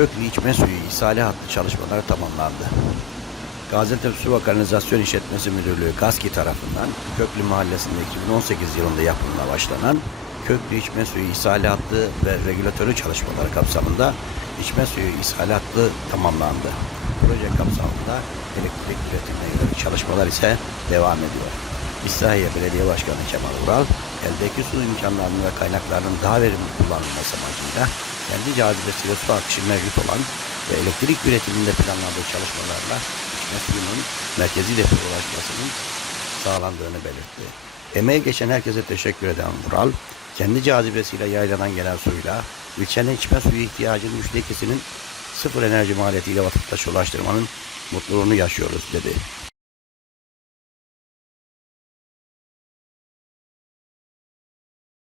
içme suyu ishali hattı çalışmaları tamamlandı. Gaziantep Su ve Kanalizasyon İşletmesi Müdürlüğü GASKİ tarafından Köklü Mahallesi'nde 2018 yılında yapımına başlanan Köklü içme suyu ishali hattı ve regülatörü çalışmaları kapsamında içme suyu ishali hattı tamamlandı. Proje kapsamında elektrik üretimine yönelik çalışmalar ise devam ediyor. İslahiye Belediye Başkanı Kemal Ural, eldeki su imkanlarının ve kaynaklarının daha verimli kullanılması amacıyla kendi cazibesiyle su akışı mevcut olan ve elektrik üretiminde planlandığı çalışmalarla içme merkezi depoya ulaşmasının sağlandığını belirtti. Emeğe geçen herkese teşekkür eden Vural, kendi cazibesiyle yayladan gelen suyla ilçenin içme suyu ihtiyacının üçte ikisinin sıfır enerji maliyetiyle vatandaşa ulaştırmanın mutluluğunu yaşıyoruz dedi.